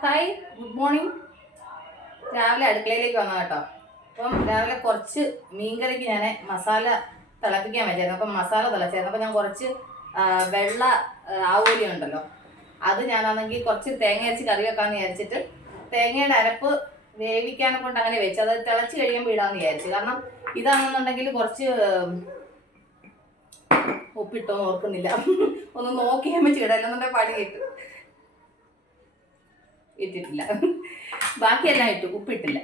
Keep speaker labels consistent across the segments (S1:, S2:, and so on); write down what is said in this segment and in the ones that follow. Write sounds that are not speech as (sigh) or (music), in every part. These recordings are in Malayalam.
S1: ഹായ് ഗുഡ് മോർണിംഗ് രാവിലെ അടുക്കളയിലേക്ക് വന്നു കേട്ടോ. അപ്പം രാവിലെ കുറച്ച് മീൻകറിക്ക് ഞാൻ മസാല തിളപ്പിക്കാൻ വെച്ചായിരുന്നു. അപ്പം മസാല തിളച്ചായിരുന്നു. അപ്പം ഞാൻ കുറച്ച് വെള്ള ആവോലി ഉണ്ടല്ലോ. അത് ഞാനാണെങ്കിൽ കുറച്ച് തേങ്ങ അരച്ച് കറി വെക്കാമെന്ന് വിചാരിച്ചിട്ട് തേങ്ങയുടെ അരപ്പ് വേവിക്കാനെ കൊണ്ട് അങ്ങനെ വെച്ചു. അത് തിളച്ച് കഴിയുമ്പോൾ ഇടാമെന്ന് വിചാരിച്ചു. കാരണം ഇതാണെന്നുണ്ടെങ്കിൽ കുറച്ച് ഉപ്പിട്ടോ ഓർക്കുന്നില്ല. (laughs) ഒന്ന് നോക്കിയാൽ വെച്ച് ഇടല്ലെന്നുണ്ടെങ്കിൽ പണി കിട്ടും. ഇട്ടിട്ടില്ല. ബാക്കിയെല്ലാം ഇട്ടു ഉപ്പിട്ടില്ല.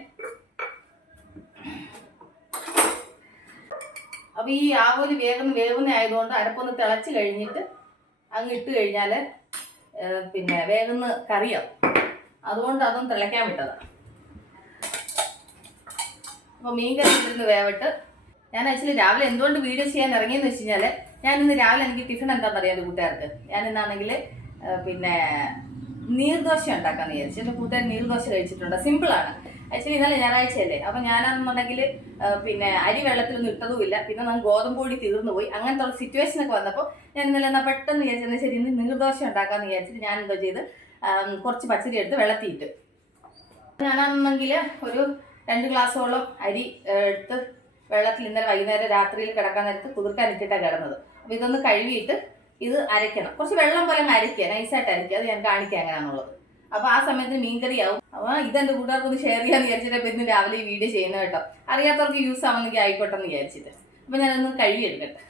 S1: അപ്പൊ ഈ ആവോലി വേഗം വേവുന്ന ആയതുകൊണ്ട് അരപ്പൊന്ന് തിളച്ച് കഴിഞ്ഞിട്ട് അങ്ങ് ഇട്ട് കഴിഞ്ഞാൽ പിന്നെ വേഗം കറിയാവും. അതുകൊണ്ട് അതൊന്ന് തിളയ്ക്കാൻ വിട്ടതാണ് അപ്പോൾ മീൻ കറി ഇട്ടിരുന്ന് വേവിട്ട് ഞാൻ ആക്ച്വലി രാവിലെ എന്തുകൊണ്ട് വീഡിയോ ചെയ്യാൻ ഇറങ്ങിയെന്ന് വെച്ച് കഴിഞ്ഞാൽ ഞാൻ ഇന്ന് രാവിലെ എനിക്ക് ടിഫിൻ എന്താണെന്ന് അറിയാം കൂട്ടുകാർക്ക്? ഞാൻ ഇന്നാണെങ്കിൽ പിന്നെ നീർദോശ ഉണ്ടാക്കാന്ന് വിചാരിച്ചു. എന്റെ കൂട്ടുകാർ നീർദോശ കഴിച്ചിട്ടുണ്ട്. സിമ്പിളാണ് ആക്ച്വലി ഇന്നലെ ഞായറാഴ്ചയല്ലേ? അപ്പൊ ഞാനാണെന്നുണ്ടെങ്കിൽ പിന്നെ അരി വെള്ളത്തിലൊന്നും ഇട്ടതുമില്ല. പിന്നെ നമുക്ക് ഗോതമ്പ് പൊടി തീർന്നു പോയി അങ്ങനത്തെ ഉള്ള സിറ്റുവേഷൻ ഒക്കെ വന്നപ്പോൾ ഞാൻ ഇന്നലെ എന്നാൽ പെട്ടെന്ന് വിചാരിച്ചത് ശരി ഇന്ന് നീർദോശ ഉണ്ടാക്കാന്ന് വിചാരിച്ചിട്ട് ഞാൻ എന്താ ചെയ്ത് കുറച്ച് പച്ചരി എടുത്ത് വെള്ളത്തിയിട്ട്. ഞാനാണെന്നെങ്കിൽ ഒരു രണ്ട് ഗ്ലാസ്സോളം അരി എടുത്ത് വെള്ളത്തിൽ ഇന്നലെ വൈകുന്നേരം രാത്രിയിൽ കിടക്കാൻ നേരത്ത് കുതിർക്കാൻ ഇട്ടിട്ടാണ് കിടന്നത്. അപ്പോൾ ഇതൊന്ന് കഴുകിയിട്ട് ഇത് അരയ്ക്കണം. കുറച്ച് വെള്ളം പോലെ അരയ്ക്കുക. നൈസായിട്ട് അരയ്ക്കുക. അത് ഞാൻ കാണിക്കുക എങ്ങനെയാണുള്ളത് അപ്പൊ ആ സമയത്ത് മീൻകറി ആവും അപ്പോൾ ഇതെന്റെ കൂട്ടുകാർക്ക് ഷെയർ ചെയ്യാന്ന് വിചാരിച്ചിട്ട് ഇന്ന് രാവിലെ ഈ വീഡിയോ ചെയ്യുന്നത് കേട്ടോ. അറിയാത്തവർക്ക് യൂസ് ആവുന്നെങ്കിൽ ആയിക്കോട്ടെ എന്ന് വിചാരിച്ചിട്ട്. അപ്പൊ ഞാനൊന്ന് കഴുകി എടുക്കട്ടെ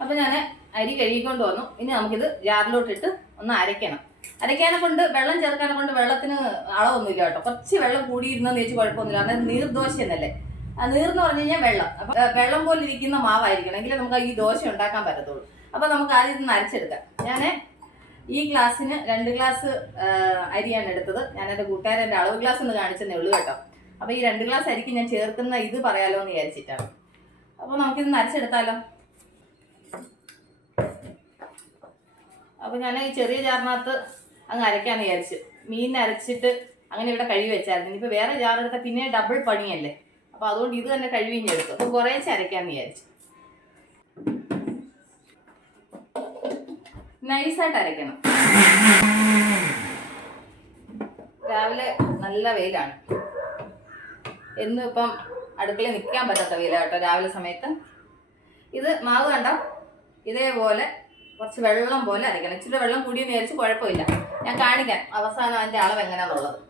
S1: അപ്പോൾ ഞാൻ അരി കഴുകിക്കൊണ്ട് വന്നു. ഇനി നമുക്കിത് ജാറിലോട്ടിട്ട് ഒന്ന് അരയ്ക്കണം. അരയ്ക്കാനെ കൊണ്ട് വെള്ളം ചേർക്കാനെ കൊണ്ട് വെള്ളത്തിന് അളവൊന്നുമില്ല കേട്ടോ. കുറച്ച് വെള്ളം കൂടിയിരുന്നെന്ന് വെച്ച് കുഴപ്പമൊന്നുമില്ല. അതായത് നീർദോശ എന്നല്ലേ ആ നീർന്ന് പറഞ്ഞു കഴിഞ്ഞാൽ വെള്ളം. അപ്പൊ വെള്ളം പോലെ ഇരിക്കുന്ന മാവായിരിക്കണം. എങ്കിലേ നമുക്ക് ഈ ദോശ ഉണ്ടാക്കാൻ പറ്റത്തുള്ളൂ. അപ്പൊ നമുക്ക് ആദ്യം ഇത് നരച്ചെടുക്കാം ഞാൻ ഈ ഗ്ലാസ്സിന് രണ്ട് ഗ്ലാസ് അരിയാണ് എടുത്തത്. ഞാൻ എന്റെ കൂട്ടുകാരൻ എന്റെ അളവ് ഗ്ലാസ് ഒന്ന് കാണിച്ചെന്നേ ഉള്ളൂ കേട്ടോ. അപ്പൊ ഈ രണ്ട് ഗ്ലാസ് അരിക്ക് ഞാൻ ചേർക്കുന്ന ഇത് പറയാലോ എന്ന് വിചാരിച്ചിട്ടാണ്. അപ്പൊ നമുക്കിത് നരച്ചെടുത്താലോ അപ്പൊ ഞാൻ ഈ ചെറിയ ജാറിനകത്ത് അങ്ങ് അരയ്ക്കാന്ന് വിചാരിച്ചു. മീൻ അരച്ചിട്ട് അങ്ങനെ ഇവിടെ കഴുകി വെച്ചായിരുന്നു. ഇനിയിപ്പോൾ വേറെ ജാറെടുത്താൽ പിന്നെ ഡബിൾ പണിയല്ലേ? അപ്പോൾ അതുകൊണ്ട് ഇത് തന്നെ കഴുകി ഞാൻ എടുത്തു. അപ്പോൾ കുറേശ്ശെ അരയ്ക്കാന്ന് വിചാരിച്ചു. നൈസായിട്ട് അരയ്ക്കണം. രാവിലെ നല്ല വെയിലാണ്. എന്നും ഇപ്പം അടുക്കളയിൽ നിൽക്കാൻ പറ്റാത്ത വെയിലാണ് കേട്ടോ രാവിലെ സമയത്ത്. ഇത് മാവ് കണ്ടോ? ഇതേപോലെ കുറച്ച് വെള്ളം പോലെ അരയ്ക്കണം. ഇച്ചിരി വെള്ളം കൂടിയെന്ന് വിചാരിച്ച് കുഴപ്പമില്ല. ഞാൻ കാണിക്കാം അവസാനം അതിന്റെ അളവ് എങ്ങനെയാണെന്നുള്ളത്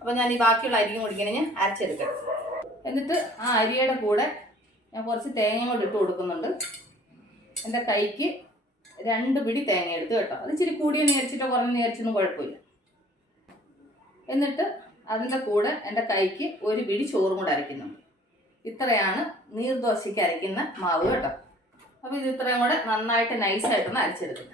S1: അപ്പോൾ ഞാൻ ഈ ബാക്കിയുള്ള അരിയും കുടിക്കണേ അരച്ചെടുക്കാം. എന്നിട്ട് ആ അരിയുടെ കൂടെ ഞാൻ കുറച്ച് തേങ്ങ കൊണ്ട് ഇട്ട് കൊടുക്കുന്നുണ്ട്. എന്റെ കൈക്ക് രണ്ട് പിടി തേങ്ങ എടുത്ത് കേട്ടോ. അത് ഇച്ചിരി കൂടിയ നേരിച്ചിട്ടോ കുറഞ്ഞ നേരിച്ചൊന്നും കുഴപ്പമില്ല. എന്നിട്ട് അതിന്റെ കൂടെ എന്റെ കൈക്ക് ഒരു പിടി ചോറും കൂടെ അരയ്ക്കുന്നുണ്ട് ഇത്രയാണ് നീർദോശയ്ക്ക് അരയ്ക്കുന്ന മാവ് കേട്ടോ. അപ്പോൾ ഇത് ഇത്രയും കൂടെ നന്നായിട്ട് നൈസായിട്ടൊന്ന് അരച്ചെടുക്കുക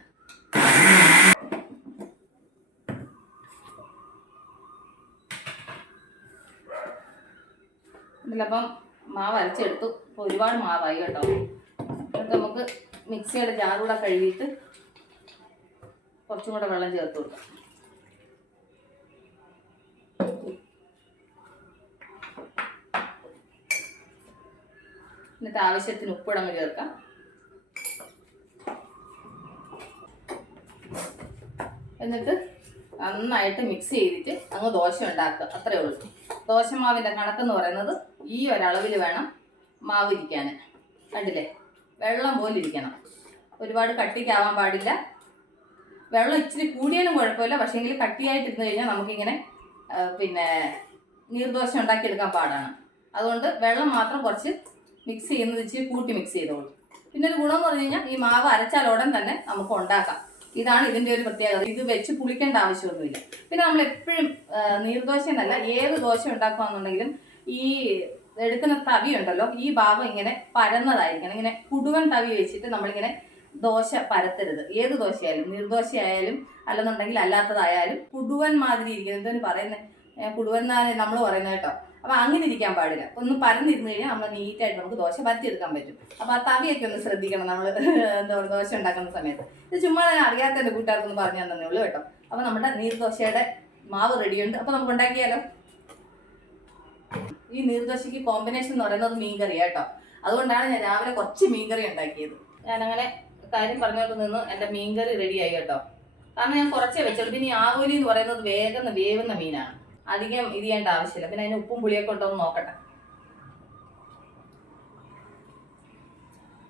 S1: ഇതിലപ്പം മാവ് അരച്ചെടുത്തു. അപ്പോൾ ഒരുപാട് മാവായി കേട്ടോ. നമുക്ക് മിക്സിയുടെ ജാറൂടെ കഴുകിയിട്ട് കുറച്ചും കൂടെ വെള്ളം ചേർത്ത് കൊടുക്കാം. എന്നിട്ട് ആവശ്യത്തിന് ഉപ്പിടങ്ങ് ചേർക്കാം. എന്നിട്ട് നന്നായിട്ട് മിക്സ് ചെയ്തിട്ട് അങ്ങ് ദോശ ഉണ്ടാക്കുക. അത്രേ ഉള്ളൂ. ദോശമാവിന്റെ കണക്കെന്ന് പറയുന്നത് ഈ ഒരളവിൽ വേണം മാവ് ഇരിക്കാൻ. കണ്ടില്ലേ? വെള്ളം പോലെ ഇരിക്കണം. ഒരുപാട് കട്ടിക്കാവാൻ പാടില്ല. വെള്ളം ഇച്ചിരി കൂടിയാലും കുഴപ്പമില്ല. പക്ഷേങ്കിൽ കട്ടിയായിട്ടിരുന്ന് കഴിഞ്ഞാൽ നമുക്കിങ്ങനെ പിന്നെ നീർദോശ ഉണ്ടാക്കിയെടുക്കാൻ പാടാണ്. അതുകൊണ്ട് വെള്ളം മാത്രം കുറച്ച് മിക്സ് ചെയ്യുന്നത് ഇച്ചിരി കൂട്ടി മിക്സ് ചെയ്തോളൂ. പിന്നെ ഒരു ഗുണം പറഞ്ഞു കഴിഞ്ഞാൽ ഈ മാവ് അരച്ചാൽ ഉടൻ തന്നെ നമുക്ക് ഉണ്ടാക്കാം. ഇതാണ് ഇതിന്റെ ഒരു പ്രത്യേകത. ഇത് വെച്ച് പുളിക്കേണ്ട ആവശ്യമൊന്നുമില്ല. പിന്നെ നമ്മൾ എപ്പോഴും നീർദോശ എന്നല്ല ഏത് ദോശ ഉണ്ടാക്കുകയാണെന്നുണ്ടെങ്കിലും ഈ എടുക്കുന്ന തവി ഉണ്ടല്ലോ ഈ ഭാഗം ഇങ്ങനെ പരന്നതായിരിക്കണം. ഇങ്ങനെ കുടുവൻ തവി വെച്ചിട്ട് നമ്മളിങ്ങനെ ദോശ പരത്തരുത്. ഏത് ദോശയായാലും നിർദോശയായാലും അല്ലെന്നുണ്ടെങ്കിൽ അല്ലാത്തതായാലും കുടുവൻ മാതിരി ഇരിക്കുന്നത് പറയുന്ന പറയുന്നത് കുടുവൻ എന്നാണ് നമ്മൾ പറയുന്നത് കേട്ടോ. അപ്പൊ അങ്ങനെ ഇരിക്കാൻ പാടില്ല. ഒന്ന് പരന്നിരുന്ന് കഴിഞ്ഞാൽ നമ്മൾ നീറ്റായിട്ട് നമുക്ക് ദോശ പരത്തിയെടുക്കാൻ പറ്റും. അപ്പൊ ആ തവിയൊക്കെ ഒന്ന് ശ്രദ്ധിക്കണം നമ്മൾ (laughs) എന്താ പറയുക ദോശ ഉണ്ടാക്കുന്ന സമയത്ത്. ഇത് ചുമ്മാ ഞാൻ അറിയാത്ത എന്റെ കൂട്ടുകാർക്കൊന്ന് പറഞ്ഞു തന്നേ ഉള്ളൂ കേട്ടോ. അപ്പൊ നമ്മുടെ നീർദോശയുടെ മാവ് റെഡിയുണ്ട് അപ്പൊ നമുക്ക് ഉണ്ടാക്കിയാലോ? ഈ നീർദോശയ്ക്ക് കോമ്പിനേഷൻ എന്ന് പറയുന്നത് മീൻകറി കേട്ടോ. അതുകൊണ്ടാണ് ഞാൻ രാവിലെ കുറച്ച് മീൻകറി ഉണ്ടാക്കിയത്. ഞാൻ അങ്ങനെ കാര്യം പറഞ്ഞോട്ട് നിന്ന് എന്റെ മീൻകറി റെഡിയായി കേട്ടോ. കാരണം ഞാൻ കുറച്ചേ വെച്ചുള്ളൂ. പിന്നെ ആവോലി എന്ന് പറയുന്നത് വേഗം വേവുന്ന മീനാണ്. അധികം ഇത് ചെയ്യേണ്ട ആവശ്യമില്ല. പിന്നെ അതിന് ഉപ്പും പുളിയൊക്കെ ഉണ്ടോ എന്ന് നോക്കട്ടെ.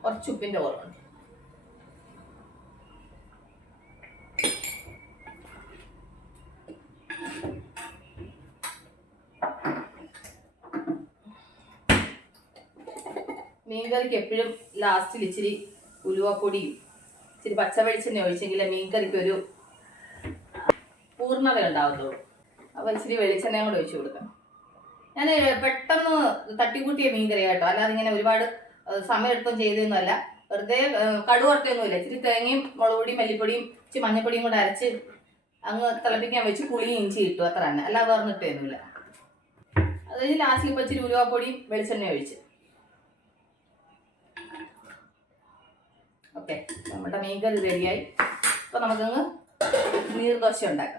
S1: കുറച്ച് ഉപ്പിന്റെ കുറവുണ്ട്. മീൻകറിക്ക് എപ്പോഴും ലാസ്റ്റിൽ ഇച്ചിരി ഉലുവപ്പൊടിയും ഇച്ചിരി പച്ച വെളിച്ചെണ്ണ ഒഴിച്ചെങ്കിലേ മീൻകറിക്ക് ഒരു പൂർണത ഉണ്ടാവത്തുള്ളൂ. അപ്പോൾ ഇച്ചിരി വെളിച്ചെണ്ണ കൂടെ ഒഴിച്ചു കൊടുക്കണം. ഞാൻ പെട്ടെന്ന് തട്ടിക്കൂട്ടിയ മീൻകറി കേട്ടോ. അല്ലാതെ ഇങ്ങനെ ഒരുപാട് സമയമെടുത്തും ചെയ്തൊന്നുമല്ല വെറുതെ കടുവറുത്തൊന്നുമില്ല ഇച്ചിരി തേങ്ങയും മുളക് പൊടിയും മല്ലിപ്പൊടിയും ഇച്ചിരി മഞ്ഞപ്പൊടിയും കൂടെ അരച്ച് അങ്ങ് തിളപ്പിക്കാൻ വെച്ച് പുളിയും ഇഞ്ചി ഇട്ടു. അത്ര തന്നെ. അല്ലാതെ പറഞ്ഞിട്ടൊന്നുമില്ല അത് കഴിഞ്ഞ് ലാസ്റ്റിൽ ഇപ്പോൾ ഇച്ചിരി ഉലുവാപ്പൊടിയും വെളിച്ചെണ്ണ ഒഴിച്ച്. ഓക്കെ നമ്മുടെ മീൻകറി റെഡിയായി അപ്പോൾ നമുക്കങ്ങ് നീർദോശ ഉണ്ടാക്കാം.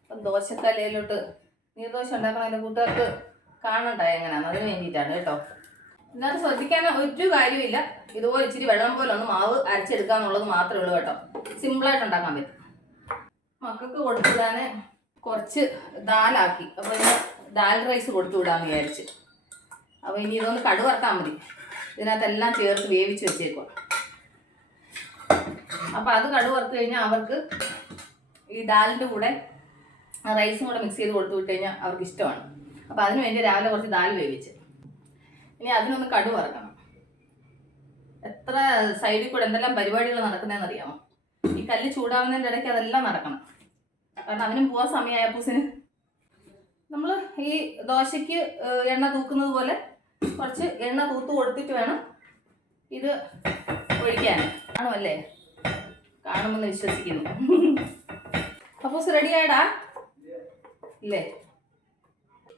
S1: അപ്പം ദോശക്കലയിലോട്ട് നീർദോശ ഉണ്ടാക്കണം എന്റെ കൂട്ടുകാർക്ക് കാണണ്ടായ എങ്ങനെയാണ് അതിന് വേണ്ടിയിട്ടാണ് കേട്ടോ. ഇതിനകത്ത് ശ്രദ്ധിക്കാൻ ഒരു കാര്യമില്ല ഇതുപോലെ ഇച്ചിരി വെള്ളം പോലെ ഒന്ന് മാവ് അരച്ചെടുക്കുക എന്നുള്ളത് മാത്രമേ ഉള്ളൂ കേട്ടോ. സിമ്പിളായിട്ട് ഉണ്ടാക്കാൻ പറ്റും. മക്കൾക്ക് കൊടുത്തുവിടാൻ കുറച്ച് ദാലാക്കി. അപ്പോൾ ദാൽ റൈസ് കൊടുത്തു വിടാമെന്ന് വിചാരിച്ച്. അപ്പോൾ ഇനി ഇതൊന്ന് കടുവറക്കാൻ മതി. ഇതിനകത്തെല്ലാം ചേർത്ത് വേവിച്ച് വെച്ചേക്കുക അപ്പോൾ അത് കടുവറുത്ത് കഴിഞ്ഞാൽ അവർക്ക് ഈ ദാലിന്റെ കൂടെ റൈസും കൂടെ മിക്സ് ചെയ്ത് കൊടുത്തു വിട്ട് കഴിഞ്ഞാൽ അവർക്ക് ഇഷ്ടമാണ്. അപ്പോൾ അതിന് വേണ്ടി രാവിലെ കുറച്ച് ദാൽ വേവിച്ച്. ഇനി അതിനൊന്ന് കടുവറക്കണം. എത്ര സൈഡിൽ കൂടെ എന്തെല്ലാം പരിപാടികൾ നടക്കുന്നതെന്ന് അറിയാമോ ഈ കല്ല് ചൂടാവുന്നതിന്റെ ഇടയ്ക്ക് അതെല്ലാം നടക്കണം. കാരണം അവനും പോവാൻ സമയമായ പൂസിന് നമ്മൾ ഈ ദോശയ്ക്ക് എണ്ണ തൂക്കുന്നത് പോലെ കുറച്ച് എണ്ണ തൂത്ത് കൊടുത്തിട്ട് വേണം ഇത് ഒഴിക്കാൻ കാണുമല്ലേ? കാണുമെന്ന് വിശ്വസിക്കുന്നു. അപ്പോസ് റെഡി ആയിടാ? ഇല്ലേ?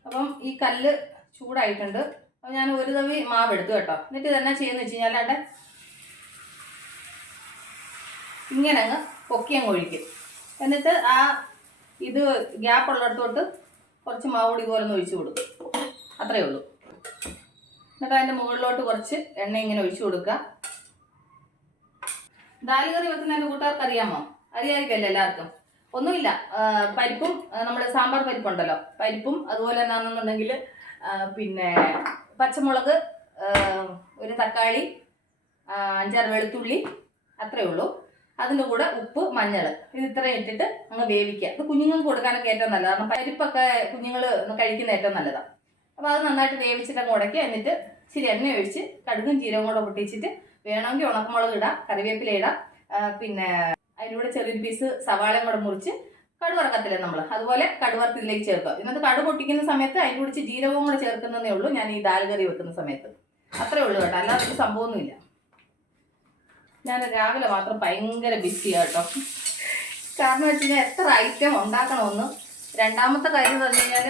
S1: അപ്പം ഈ കല്ല് ചൂടായിട്ടുണ്ട്. അപ്പം ഞാൻ ഒരു തവി മാവ് എടുത്തു കേട്ടോ. എന്നിട്ട് ഇതെന്നാ ചെയ്യുന്ന വെച്ച് കഴിഞ്ഞാൽ അവിടെ ഇങ്ങനെ അങ്ങ് പൊക്കി അങ്ങ് ഒഴിക്കും. എന്നിട്ട് ആ ഇത് ഗ്യാപ്പ് ഉള്ളിടത്തോട്ട് കുറച്ച് മാവുടി പോലെ ഒന്ന് ഒഴിച്ചു കൊടുക്കും. അത്രയേ ഉള്ളൂ. എന്നിട്ട് അതിന്റെ മുകളിലോട്ട് കുറച്ച് എണ്ണ ഇങ്ങനെ ഒഴിച്ചു കൊടുക്കുക. ദാൽ കറി വെക്കുന്ന എന്റെ കൂട്ടുകാർക്ക് അറിയാമോ? അറിയായിരിക്കല്ലോ എല്ലാവർക്കും. ഒന്നുമില്ല. പരിപ്പും നമ്മുടെ സാമ്പാർ പരിപ്പുണ്ടല്ലോ. പരിപ്പും അതുപോലെ എന്നാണെന്നുണ്ടെങ്കിൽ പിന്നെ പച്ചമുളക് ഒരു തക്കാളി അഞ്ചാറ് വെളുത്തുള്ളി അത്രയേ ഉള്ളൂ. അതിന്റെ കൂടെ ഉപ്പ് മഞ്ഞൾ ഇത് ഇത്രയും ഇട്ടിട്ട് അങ്ങ് വേവിക്കുക. അത് കുഞ്ഞുങ്ങൾക്ക് കൊടുക്കാനൊക്കെ ഏറ്റവും നല്ലതാണ് കാരണം പരിപ്പൊക്കെ കുഞ്ഞുങ്ങൾ കഴിക്കുന്ന ഏറ്റവും നല്ലതാണ് അപ്പോൾ അത് നന്നായിട്ട് വേവിച്ചിട്ട് അങ്ങ് ഉടക്കി എന്നിട്ട് ഇച്ചിരി എണ്ണ ഒഴിച്ച് കടുകും ജീരകം കൂടെ പൊട്ടിച്ചിട്ട് വേണമെങ്കിൽ ഉണക്കമുളക് ഇടാം കറിവേപ്പില ഇടാം പിന്നെ അതിന്റെ കൂടെ ചെറിയൊരു പീസ് സവാളയും കൂടെ മുറിച്ച് കടുവറക്കത്തില്ലേ നമ്മൾ? അതുപോലെ കടുവറത്തിലേക്ക് ചേർക്കുക. ഇന്നത്തെ കടു പൊട്ടിക്കുന്ന സമയത്ത് അതിന്റെ കൂടെ ഇച്ചിരി ജീരകവും കൂടെ ചേർക്കുന്നതേ ഉള്ളൂ. ഞാൻ ഈ ദാൽ കറി വെക്കുന്ന സമയത്ത്. അത്രേ ഉള്ളൂ കേട്ടോ. അല്ലാതെ സംഭവമൊന്നുമില്ല. ഞാൻ രാവിലെ മാത്രം ഭയങ്കര ബിസിയാണ് കേട്ടോ. കാരണം വെച്ച് കഴിഞ്ഞാൽ എത്ര ഐറ്റം ഉണ്ടാക്കണമെന്ന് രണ്ടാമത്തെ കാര്യം എന്ന് പറഞ്ഞു കഴിഞ്ഞാൽ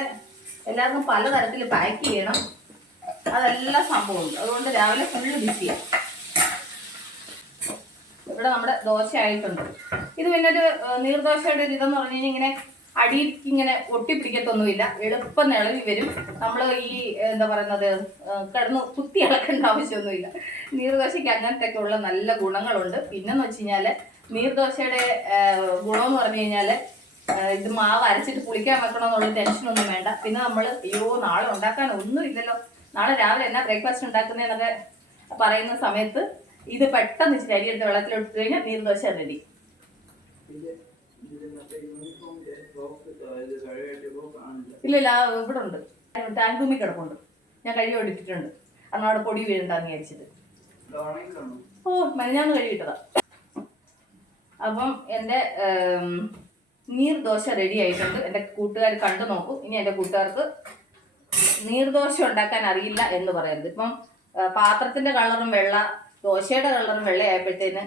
S1: എല്ലാവർക്കും പലതരത്തിൽ പാക്ക് ചെയ്യണം. അതെല്ലാം സംഭവമുണ്ട്. അതുകൊണ്ട് രാവിലെ ഫുള്ള് ബിസിയാണ് ഇവിടെ നമ്മുടെ ദോശ ആയിട്ടുണ്ട്. ഇത് പിന്നെ ഒരു നീർദോശയുടെ ഒരു ഇതെന്ന് പറഞ്ഞു കഴിഞ്ഞാൽ ഇങ്ങനെ അടിയിൽ ഇങ്ങനെ ഒട്ടിപ്പിടിക്കത്തൊന്നുമില്ല. എളുപ്പം നിളവി വരും. നമ്മൾ ഈ എന്താ പറയുന്നത് കിടന്ന് കുത്തി ഇളക്കേണ്ട ആവശ്യമൊന്നുമില്ല. നീർദോശയ്ക്ക് അങ്ങനത്തെയൊക്കെ ഉള്ള നല്ല ഗുണങ്ങളുണ്ട്. പിന്നെന്ന് വെച്ച് കഴിഞ്ഞാൽ നീർദോശയുടെ ഗുണമെന്ന് പറഞ്ഞു കഴിഞ്ഞാൽ ഇത് മാവ് അരച്ചിട്ട് പുളിക്കാൻ വെക്കണമെന്നുള്ള ടെൻഷനൊന്നും വേണ്ട. പിന്നെ നമ്മൾ അയ്യോ നാളെ ഉണ്ടാക്കാൻ ഒന്നുമില്ലല്ലോ നാളെ രാവിലെ എന്നാ ബ്രേക്ക്ഫാസ്റ്റ് ഉണ്ടാക്കുന്നതെന്നൊക്കെ പറയുന്ന സമയത്ത് ഇത് പെട്ടെന്ന് ഇച്ചിരി അരി എടുത്ത് വെള്ളത്തിലിട്ട് കഴിഞ്ഞാൽ നീർദോശ റെഡി. ഇല്ല ഇവിടെ ഉണ്ട് ടാങ്ക് റൂമിൽ കിടപ്പുണ്ട്. ഞാൻ കഴുകി ഇട്ടിട്ടുണ്ട് കാരണം അവിടെ പൊടി വീഴണ്ടെന്ന് വിചാരിച്ചിട്ട്. ഓ മെനഞ്ഞാന്ന് കഴുകിയിട്ടതാ അപ്പം എന്റെ നീർദോശ റെഡി ആയിട്ടുണ്ട്. എന്റെ കൂട്ടുകാർ കണ്ടു നോക്കൂ. ഇനി എന്റെ കൂട്ടുകാർക്ക് നീർദോശ ഉണ്ടാക്കാൻ അറിയില്ല എന്ന് പറയുന്നത് ഇപ്പം പാത്രത്തിന്റെ കളറും വെള്ള ദോശയുടെ കളറും വെള്ളയായപ്പോഴത്തേന്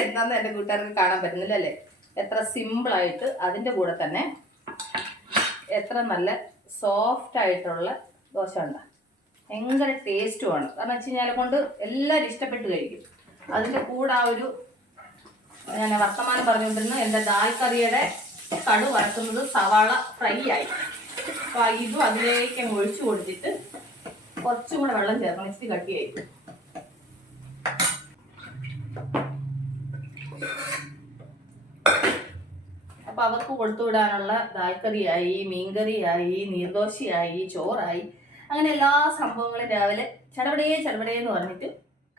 S1: എന്താന്ന് എന്റെ കൂട്ടുകാർക്ക് കാണാൻ പറ്റുന്നില്ല അല്ലേ? എത്ര സിമ്പിളായിട്ട് അതിന്റെ കൂടെ തന്നെ എത്ര നല്ല സോഫ്റ്റ് ആയിട്ടുള്ള ദോശ ഉണ്ടാകും ഭയങ്കര ടേസ്റ്റുമാണ് കാരണം വെച്ച് കഴിഞ്ഞാൽ കൊണ്ട് എല്ലാവരും ഇഷ്ടപ്പെട്ട് കഴിക്കും. അതിന്റെ കൂടെ ആ ഒരു ഞാൻ വർത്തമാനം പറഞ്ഞുകൊണ്ടിരുന്നു എന്റെ ദാൽ കറിയുടെ കടു വറക്കുന്നത് സവാള ഫ്രൈ ആയി. അപ്പോൾ ഇതും അതിലേക്ക് ഒഴിച്ചു കൊടുത്തിട്ട് കുറച്ചും കൂടെ വെള്ളം ചേർക്കണം. ഇച്ചിരി കട്ടിയായി അപ്പോൾ അവർക്ക് കൊടുത്തു വിടാനുള്ള ദാൽക്കറിയായി മീൻകറിയായി നീർദോശയായി ചോറായി. അങ്ങനെ എല്ലാ സംഭവങ്ങളും രാവിലെ ചടപടേ ചടപടേ എന്ന് പറഞ്ഞിട്ട്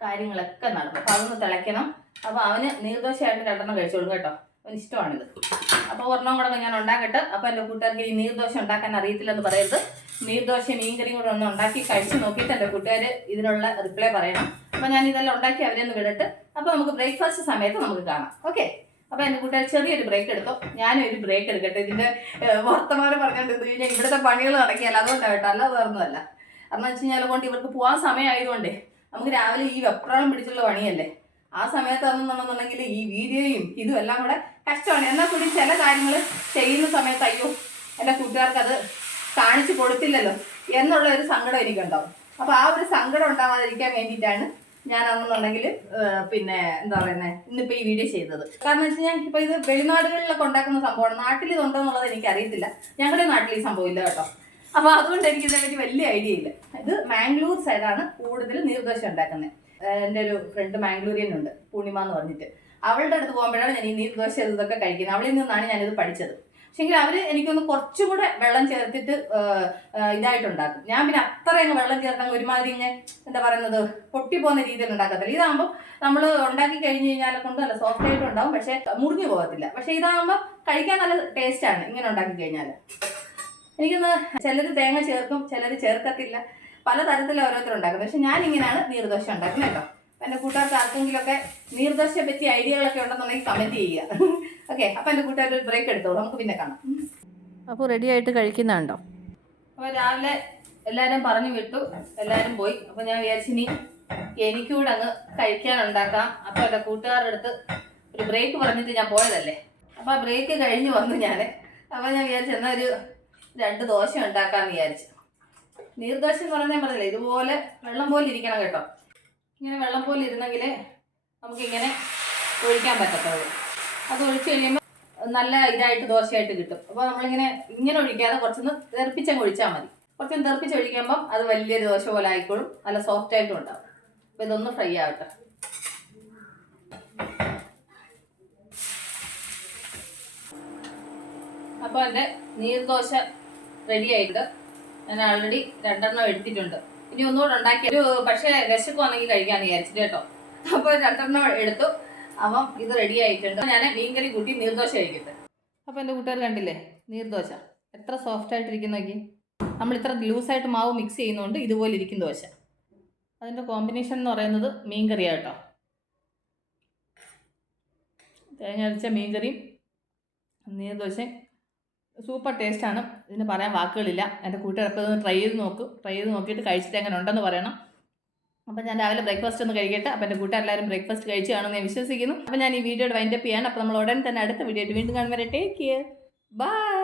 S1: കാര്യങ്ങളൊക്കെ നടന്നു. അപ്പൊ അതൊന്ന് തിളയ്ക്കണം. അപ്പോൾ അവന് നീർദോശയായിട്ട് രണ്ടെണ്ണം കഴിച്ചോളും കേട്ടോ. അവന് ഇഷ്ടമാണിത്. അപ്പോൾ ഒരെണ്ണം കൂടെ ഞാൻ ഉണ്ടാക്കട്ടെ. അപ്പോൾ എന്റെ കൂട്ടുകാർക്ക് ഈ നീർദോശ ഉണ്ടാക്കാൻ അറിയത്തില്ലെന്ന് പറയരുത്. നീർദോശ മീൻകറിയും കൂടെ ഒന്ന് ഉണ്ടാക്കി കഴിച്ച് നോക്കിയിട്ട് എന്റെ കൂട്ടുകാർ ഇതിനുള്ള റിപ്ലൈ പറയണം. അപ്പോൾ ഞാൻ ഇതെല്ലാം ഉണ്ടാക്കി അവരെ ഒന്ന് വിടട്ട്. അപ്പോൾ നമുക്ക് ബ്രേക്ക്ഫാസ്റ്റ് സമയത്ത് നമുക്ക് കാണാം. ഓക്കെ അപ്പോൾ എന്റെ കൂട്ടുകാർ ചെറിയൊരു ബ്രേക്ക് എടുത്തോ? ഞാനും ഒരു ബ്രേക്ക് എടുക്കട്ടെ. ഇതിന്റെ വർത്തമാനം പറഞ്ഞുകൊണ്ട് കഴിഞ്ഞാൽ ഇവിടുത്തെ പണികൾ നടക്കിയല്ല അതുകൊണ്ടാണ് കേട്ടോ. അല്ല വേറൊന്നുമല്ല. കാരണം വെച്ച് കഴിഞ്ഞാൽ കൊണ്ട് ഇവർക്ക് പോകാൻ സമയമായതുകൊണ്ടേ നമുക്ക് രാവിലെ ഈ വെപ്രാളം പിടിച്ചുള്ള പണിയല്ലേ? ആ സമയത്ത് അതെന്നുണ്ടെന്നുണ്ടെങ്കിൽ ഈ വീഡിയോയും ഇതും എല്ലാം കൂടെ കഷ്ടമാണ്. എന്നാൽ കൂടി ചില കാര്യങ്ങൾ ചെയ്യുന്ന സമയത്ത് അയ്യോ എന്റെ കൂട്ടുകാർക്ക് അത് കാണിച്ചു കൊടുത്തില്ലല്ലോ എന്നുള്ള ഒരു സങ്കടം എനിക്കുണ്ടാവും. അപ്പോൾ ആ ഒരു സങ്കടം ഉണ്ടാവാതിരിക്കാൻ വേണ്ടിയിട്ടാണ് ഞാൻ അന്നെന്നുണ്ടെങ്കിൽ പിന്നെ എന്താ പറയുന്നത് ഇന്നിപ്പോൾ ഈ വീഡിയോ ചെയ്തത്. കാരണം വെച്ച് കഴിഞ്ഞാൽ ഇപ്പോൾ ഇത് വെളിനാടുകളിലൊക്കെ ഉണ്ടാക്കുന്ന സംഭവമാണ്. നാട്ടിൽ ഇതുണ്ടോ എന്നുള്ളത് എനിക്ക് അറിയത്തില്ല. ഞങ്ങളുടെ നാട്ടിൽ ഈ സംഭവം ഇല്ല കേട്ടോ. അപ്പോൾ അതുകൊണ്ട് എനിക്ക് ഇതിനെപ്പറ്റി വലിയ ഐഡിയ ഇല്ല. ഇത് മാംഗ്ലൂർ സൈഡാണ് കൂടുതൽ നീർദോശം ഉണ്ടാക്കുന്നത്. എന്റെ ഒരു ഫ്രണ്ട് മാംഗ്ലൂരിയൻ ഉണ്ട് പൂർണിമ എന്ന് പറഞ്ഞിട്ട്. അവളുടെ അടുത്ത് പോകുമ്പോഴാണ് ഞാൻ ഈ നീർദോശ ഇതൊക്കെ കഴിക്കുന്നത്. അവളിൽ നിന്നാണ് ഞാനിത് പഠിച്ചത്. പക്ഷെങ്കിൽ അവർ എനിക്കൊന്ന് കുറച്ചും കൂടെ വെള്ളം ചേർത്തിട്ട് ഇതായിട്ടുണ്ടാക്കും. ഞാൻ പിന്നെ അത്രയങ്ങ് വെള്ളം ചേർക്കാൻ ഒരുമാതിരി ഇങ്ങനെ എന്താ പറയുന്നത് പൊട്ടി പോകുന്ന രീതിയിൽ ഉണ്ടാക്കത്തില്ല. ഇതാകുമ്പോൾ നമ്മൾ ഉണ്ടാക്കി കഴിഞ്ഞ് കഴിഞ്ഞാൽ കൊണ്ട് നല്ല സോഫ്റ്റ് ആയിട്ട് ഉണ്ടാവും പക്ഷെ മുറിഞ്ഞു പോകത്തില്ല. പക്ഷെ ഇതാകുമ്പോൾ കഴിക്കാൻ നല്ല ടേസ്റ്റാണ് ഇങ്ങനെ ഉണ്ടാക്കി കഴിഞ്ഞാൽ എനിക്കൊന്ന് ചിലർ തേങ്ങ ചേർക്കും ചിലർ ചേർക്കത്തില്ല. പലതരത്തിൽ ഓരോരുത്തർ ഉണ്ടാക്കുന്നത് പക്ഷെ ഞാൻ ഇങ്ങനെയാണ് നീർദോശ ഉണ്ടാക്കുന്നത് കേട്ടോ. എന്റെ കൂട്ടുകാർക്ക് ആർക്കെങ്കിലുമൊക്കെ നീർദോശയെ പറ്റി ഐഡിയകളൊക്കെ ഉണ്ടെന്നുണ്ടെങ്കിൽ കമന്റ് ചെയ്യുക. ഓക്കെ അപ്പോൾ എന്റെ കൂട്ടുകാർ ഒരു ബ്രേക്ക് എടുത്തോളൂ. നമുക്ക് പിന്നെ കാണാം. അപ്പോൾ റെഡി ആയിട്ട് കഴിക്കുന്നുണ്ടോ? അപ്പോൾ രാവിലെ എല്ലാവരും പറഞ്ഞു വിട്ടു. എല്ലാവരും പോയി. അപ്പോൾ ഞാൻ വിചാരിച്ചിനി എനിക്കൂടെ അങ്ങ് കഴിക്കാൻ ഉണ്ടാക്കാം. അപ്പോൾ എന്റെ കൂട്ടുകാരുടെ അടുത്ത് ഒരു ബ്രേക്ക് പറഞ്ഞിട്ട് ഞാൻ പോയതല്ലേ. അപ്പോൾ ആ ബ്രേക്ക് കഴിഞ്ഞ് വന്നു ഞാൻ അപ്പോൾ ഞാൻ വിചാരിച്ചു എന്നാൽ ഒരു രണ്ട് ദോശ ഉണ്ടാക്കാമെന്ന് വിചാരിച്ചു. നീർദോശ എന്ന് പറഞ്ഞാൽ പറഞ്ഞില്ലേ ഇതുപോലെ വെള്ളം പോലെ ഇരിക്കണം കേട്ടോ. ഇങ്ങനെ വെള്ളം പോലെ ഇരുന്നെങ്കിൽ നമുക്കിങ്ങനെ ഒഴിക്കാൻ പറ്റത്തുള്ളൂ. അത് ഒഴിച്ചു കഴിയുമ്പോൾ നല്ല ഇതായിട്ട് ദോശയായിട്ട് കിട്ടും. അപ്പോൾ നമ്മളിങ്ങനെ ഇങ്ങനെ ഒഴിക്കാതെ കുറച്ചൊന്ന് തെറിപ്പിച്ചങ്ങ് ഒഴിച്ചാൽ മതി. കുറച്ചൊന്ന് തെറിപ്പിച്ച് ഒഴിക്കുമ്പം അത് വലിയ ദോശ പോലെ ആയിക്കോളും. നല്ല സോഫ്റ്റ് ആയിട്ടും ഉണ്ടാവും. അപ്പോൾ ഇതൊന്ന് ഫ്രൈ ആവട്ടെ. അപ്പോൾ എന്റെ നീർദോശ റെഡി ആയിട്ട് ഞാൻ ആൾറെഡി രണ്ടെണ്ണം എടുത്തിട്ടുണ്ട്. ഇനി ഒന്നുകൂടെ ഉണ്ടാക്കി. ഒരു പക്ഷേ വിശക്കുവാണെങ്കിൽ കഴിക്കാന്ന് വിചാരിച്ചിട്ട് കേട്ടോ. അപ്പോൾ രണ്ടെണ്ണം എടുത്തു. അപ്പം ഇത് റെഡി ആയിട്ടുണ്ട്. ഞാൻ മീൻകറി കൂട്ടി നീർദോശ കഴിക്കട്ടെ. അപ്പോൾ എന്റെ കൂട്ടുകാർ കണ്ടില്ലേ? നീർദോശ. എത്ര സോഫ്റ്റ് ആയിട്ടിരിക്കുന്ന നോക്കി. നമ്മൾ ഇത്ര ലൂസായിട്ട് മാവ് മിക്സ് ചെയ്യുന്നതുകൊണ്ട് ഇതുപോലെ ഇരിക്കും ദോശ. അതിന്റെ കോമ്പിനേഷൻ എന്ന് പറയുന്നത് മീൻ കേട്ടോ. തേങ്ങ അരച്ച മീൻകറിയും നീർദോശയും സൂപ്പർ ടേസ്റ്റാണ് ഇതിന് പറയാൻ വാക്കുകളില്ല. എന്റെ കൂട്ടുകാരപ്പോൾ ട്രൈ ചെയ്ത് നോക്കൂ. ട്രൈ ചെയ്ത് നോക്കിയിട്ട് കഴിച്ചിട്ട് എങ്ങനെ ഉണ്ടെന്ന് പറയണം. അപ്പം ഞാൻ രാവിലെ ബ്രേക്ക്ഫാസ്റ്റ് ഒന്ന് കഴിക്കട്ടെ. അപ്പം എന്റെ കൂട്ടുകാരെല്ലാവരും ബ്രേക്ക്ഫാസ്റ്റ് കഴിച്ചു കാണുമെന്ന് ഞാൻ വിശ്വസിക്കുന്നു. അപ്പം ഞാൻ ഈ വീഡിയോയുടെ വൈൻഡപ്പ് ചെയ്യാണ്. അപ്പം നമ്മൾ ഉടൻ തന്നെ അടുത്ത വീഡിയോ ആയിട്ട് വീണ്ടും കാണുമ്പോൾ ടേക്ക് കെയർ ബൈ